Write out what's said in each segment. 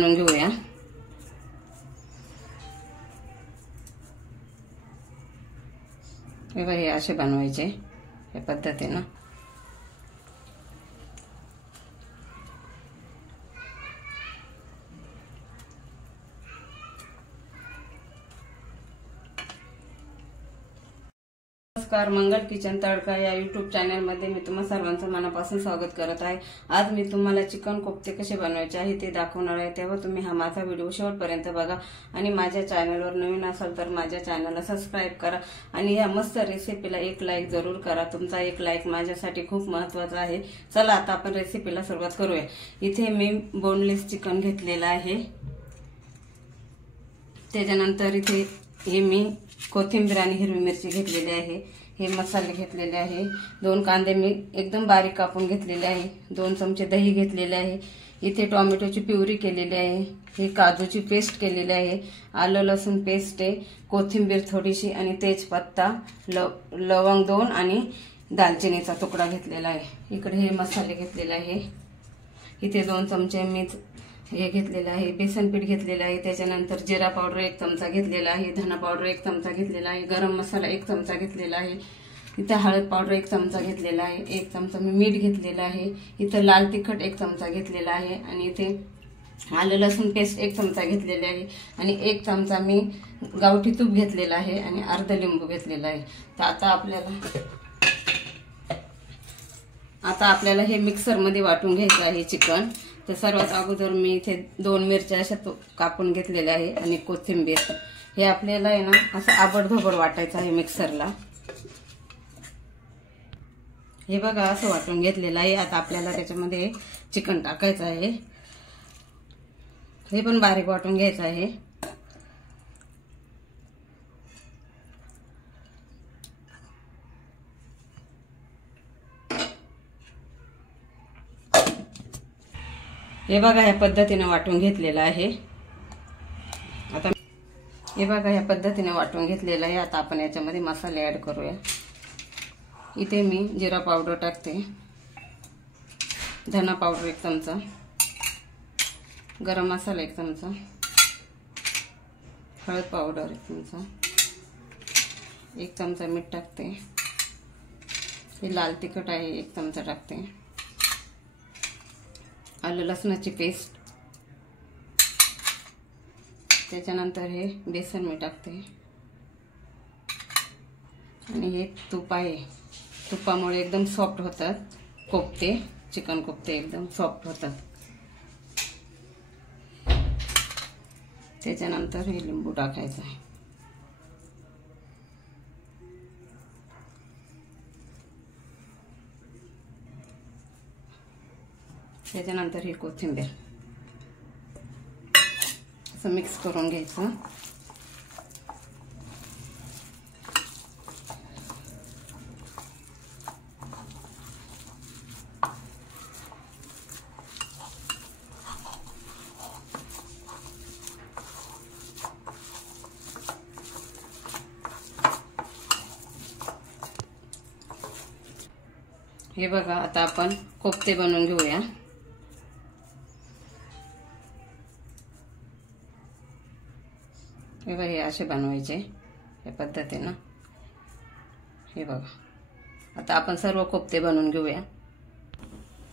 बनवून घेऊया। हे असे बनवायचे या पद्धतीने। नमस्कार, मंगल किचन तडका या यूट्यूब चॅनल मध्ये मी तुम्हा सर्वांचं मनापासून स्वागत करत आहे। आज मी तुम्हाला चिकन कोफ्ते कसे बनवायचे आहे ते दाखवणार आहे, तेव्हा तुम्ही हा माझा व्हिडिओ शेवटपर्यंत बघा आणि माझ्या चॅनलवर नवीन असाल तर माझ्या चॅनलला सबस्क्राइब करा आणि या मस्त रेसिपीला एक लाईक जरूर करा। तुमचा एक लाईक माझ्यासाठी खूप महत्त्वाचा आहे। चला आता आपण रेसिपीला सुरुवात करूया। इथे मी बोनलेस चिकन घेतलेला आहे। त्याच्यानंतर इथे हे मी कोथिंबीर आणि हिरवी मिरची घेतलेली आहे। हे मसाले घेतलेले आहे। 2 कांदे मी एकदम बारीक कापून घेतलेले आहे। 2 चमचे दही घेतलेले आहे। इथे टोमॅटोची प्युरी केलेली आहे। हे काजूची पेस्ट केलेली आहे। आलं लसूण पेस्ट आहे, कोथिंबीर थोडीशी आणि तेजपत्ता, लवंग 2 आणि दालचिनीचा तुकडा घेतलेला आहे। इकडे हे मसाले घेतलेले आहे। इथे 2 चमचे मी हे घेतलेलं आहे, बेसन पीठ घेतलेलं आहे। त्याच्यानंतर जिरा पावडर 1 चमचा घेतलेला आहे, धना पावडर 1 चमचा घेतलेला आहे, गरम मसाला 1 चमचा घेतलेला आहे। इथे हळद पावडर 1 चमचा घेतलेला आहे, 1 चमचा मी मीठ घेतलेला आहे। इथे लाल तिखट 1 चमचा घेतलेला आहे आणि इथे आलं लसूण पेस्ट 1 चमचा घेतलेली आहे आणि 1 चमचा मी गावठी तूप घेतलेला आहे आणि अर्ध लिंबू घेतलेला आहे। तर आता आपल्याला हे मिक्सर मध्ये वाटून घ्यायचं आहे चिकन। तर सर्वात अगोदर मी इथे 2 मिरच्या अशा कापून घेतलेल्या आहे आणि कोथिंबीर। हे आपल्याला आहे ना असं आबडधोबड वाटायचं आहे मिक्सरला। हे बघा असं वाटून घेतलेलं आहे। आता आपल्याला त्याच्यामध्ये चिकन टाकायचं आहे। हे पण बारीक वाटून घ्यायचं आहे। हे बघा या पद्धतीने वाटून घेतलेलं आहे। आता हे बघा या पद्धतीने वाटून घेतलेलं आहे। आता आपण याच्यामध्ये मसाले ऍड करूया। इथे मी जिरा पावडर टाकते, धना पावडर 1 चमचा, गरम मसाला 1 चमचा, हळद पावडर 1 चमचा, 1 चमचा मीठ टाकते। हे लाल तिखट आहे 1 चमचा टाकते, आलं लसणाची पेस्ट, त्याच्यानंतर हे बेसन मी टाकते आणि हे तूप आहे। तुपामुळे एकदम सॉफ्ट होतात कोफ्ते, चिकन कोफ्ते एकदम सॉफ्ट होतात। त्याच्यानंतर हे लिंबू टाकायचं आहे। त्याच्यानंतर ही कोथिंबीर असं मिक्स करून घ्यायचं। हे बघा आता आपण कोफ्ते बनवून घेऊया। हे असे बनवायचे या पद्धतीने। हे बघा आता आपण सर्व कोफ्ते बनवून घेऊया।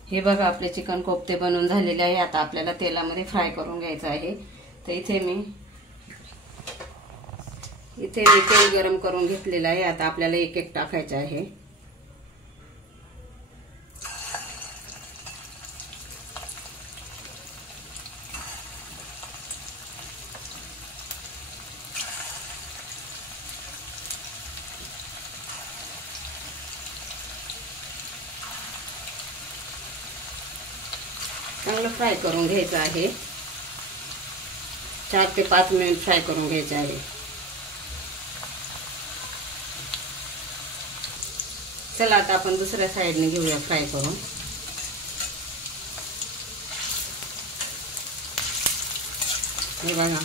हे बघा आपले चिकन कोफ्ते बनवून झालेले आहे। आता आपल्याला तेलामध्ये फ्राय करून घ्यायचं आहे। तर इथे मी तेल गरम करून घेतलेलं आहे। आता आपल्याला एक एक टाकायचं आहे। चांगलं फ्राय करून घ्यायचं आहे। 4 ते 5 मिनिट फ्राय करून घ्यायचे आहे। चला आता आपण दुसऱ्या साइडने घेऊया फ्राय करून। हे बघा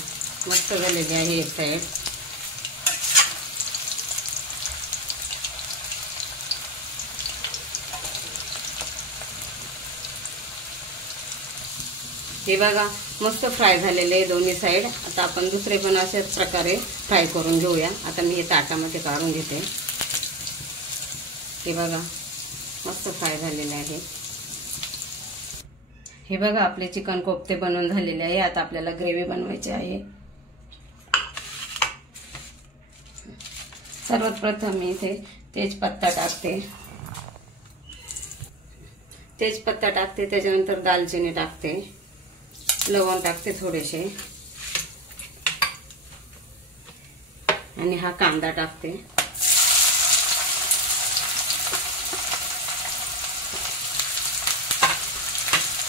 मस्त झालेली आहे एक साइड। हे बघा मस्त फ्राय झालेले आहे दोन्ही साईड. आता आपण दुसरे पण अशाच प्रकारे फ्राय करून घेऊया. आता मी हे ताटामध्ये काढून घेते. हे बघा मस्त फ्राय झालेले आहे. हे बघा आपले चिकन कोफ्ते बनवून झालेले आहे. आता आपल्याला ग्रेव्ही बनवायची आहे. सर्वात प्रथम मी इथे तेजपत्ता टाकते. तेजपत्ता टाकते, त्याच्यानंतर दालचिनी टाकते, लवंग टाकते थोडेसे, आणि हा कांदा टाकते.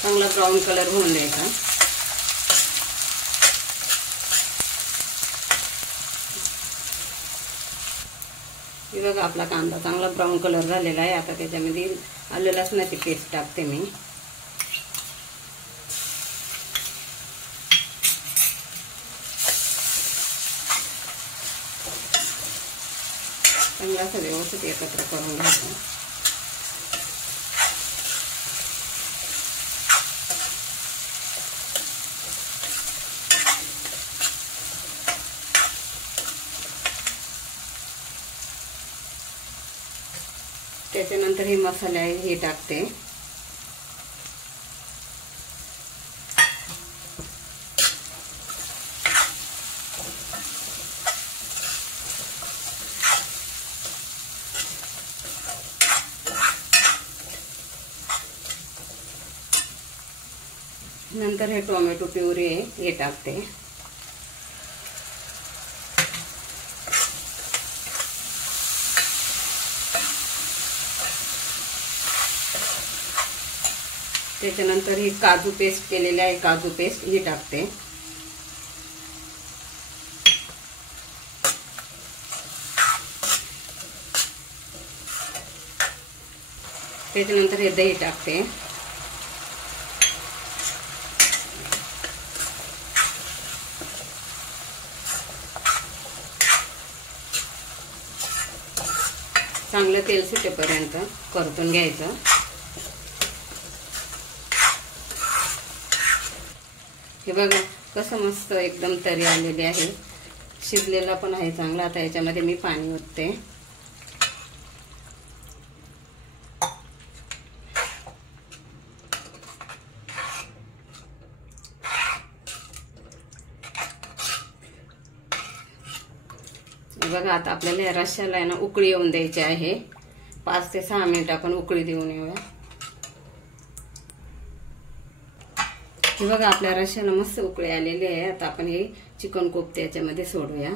चांगला ब्राऊन कलर होऊन द्यायचा. हे बघा आपला कांदा चांगला ब्राऊन कलर झालेला आहे. आता त्याच्यामध्ये आलं लसणाची पेस्ट टाकते मी. चांगला असं व्यवस्थित एकत्र करून घ्यायचं. त्याच्यानंतर हे मसाले आहे हे टाकते. नंतर हे टोमॅटो प्युरी आहे हे टाकते. त्याच्यानंतर ही काजू पेस्ट केलेली आहे, काजू पेस्ट ही टाकते. त्याच्यानंतर हे दही टाकते. चांगलं तेल सुटेपर्यंत परतून घ्यायचं. हे बघा कसं मस्त एकदम तरी आलेली आहे. शिजलेला पण आहे चांगला. आता याच्यामध्ये मी पाणी ओतते. बघा आता आपल्याला या रश्श्याला आहे ना उकळी येऊन द्यायची आहे. 5 ते 6 मिनिट आपण उकळी देऊन येऊया. हे बघा आपल्या रश्श्याला मस्त उकळी आलेली आहे. आता आपण हे चिकन कोफ्ते याच्यामध्ये सोडूया.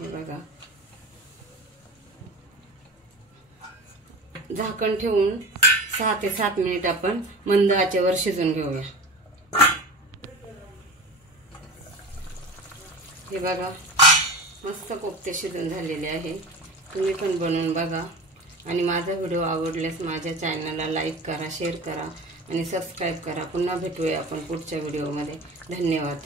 हे बघा झाकण ठेवून 6 ते 7 मिनिट आपण मंद आचेवर शिजून घेऊया. हे बघा मस्त कोफ्ते शिजून झालेले आहे. तुम्ही पण बनवून बघा आणि माझा व्हिडिओ आवडल्यास माझ्या चॅनलला लाईक करा, शेअर करा आणि सबस्क्राईब करा. पुन्हा भेटूया आपण पुढच्या व्हिडिओमध्ये. धन्यवाद.